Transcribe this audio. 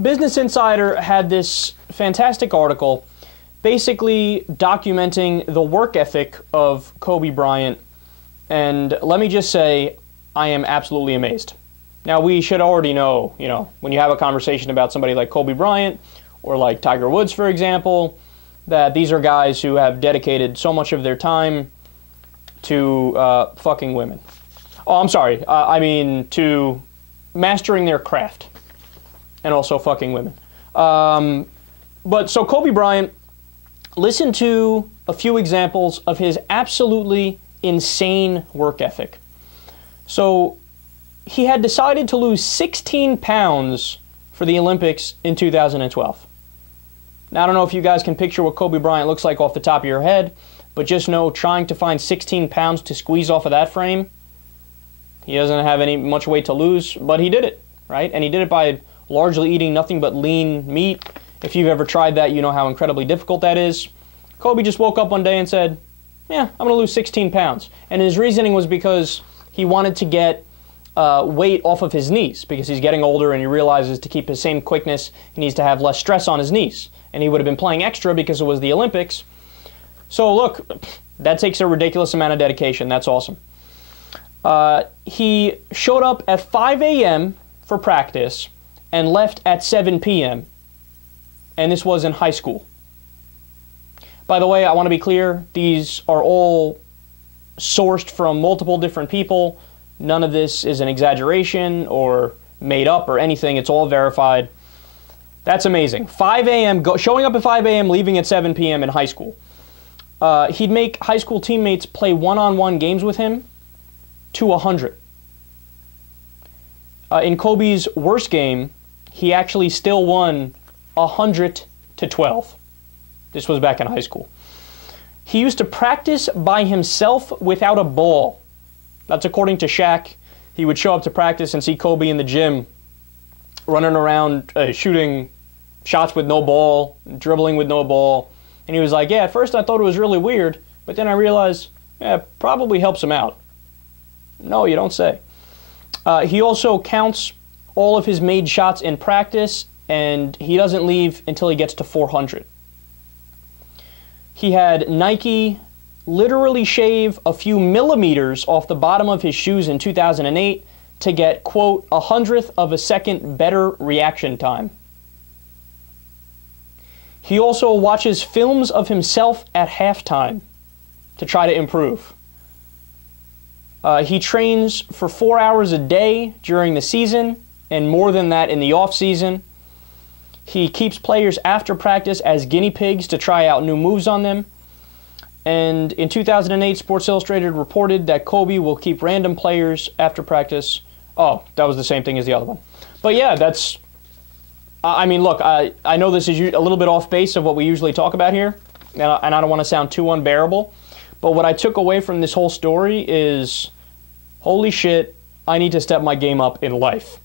Business Insider had this fantastic article basically documenting the work ethic of Kobe Bryant, and let me just say, I am absolutely amazed. Now, we should already know, when you have a conversation about somebody like Kobe Bryant or like Tiger Woods, for example, that these are guys who have dedicated so much of their time to fucking women. Oh, I'm sorry. To mastering their craft and also fucking women. So Kobe Bryant, listen to a few examples of his absolutely insane work ethic. So he had decided to lose 16 pounds for the Olympics in 2012. Now, I don't know if you guys can picture what Kobe Bryant looks like off the top of your head, but just know trying to find 16 pounds to squeeze off of that frame, he doesn't have much weight to lose, but he did it, right? And he did it by largely eating nothing but lean meat. If you've ever tried that, you know how incredibly difficult that is. Kobe just woke up one day and said, yeah, I'm going to lose 16 pounds. And his reasoning was because he wanted to get weight off of his knees, because he's getting older and he realizes to keep his same quickness, he needs to have less stress on his knees. And he would have been playing extra because it was the Olympics. So look, that takes a ridiculous amount of dedication. That's awesome. He showed up at 5 a.m. for practice and left at 7 p.m. And this was in high school. By the way, I want to be clear, these are all sourced from multiple different people. None of this is an exaggeration or made up or anything. It's all verified. That's amazing. 5 a.m., showing up at 5 a.m., leaving at 7 p.m. in high school. He'd make high school teammates play one-on-one games with him to 100. In Kobe's worst game, he actually still won 100-12. This was back in high school. He used to practice by himself without a ball. That's according to Shaq. He would show up to practice and see Kobe in the gym running around shooting shots with no ball, dribbling with no ball. And he was like, yeah, at first I thought it was really weird, but then I realized, yeah, it probably helps him out. No, you don't say. He also counts all of his made shots in practice, and he doesn't leave until he gets to 400. He had Nike literally shave a few millimeters off the bottom of his shoes in 2008 to get, quote, 100th of a second better reaction time. He also watches films of himself at halftime to try to improve. He trains for 4 hours a day during the season and more than that in the off season. He keeps players after practice as guinea pigs to try out new moves on them. And in 2008, Sports Illustrated reported that Kobe will keep random players after practice. Oh, that was the same thing as the other one. But yeah, that's... I mean, look, I know this is a little bit off base of what we usually talk about here, and I don't want to sound too unbearable, but what I took away from this whole story is, holy shit, I need to step my game up in life.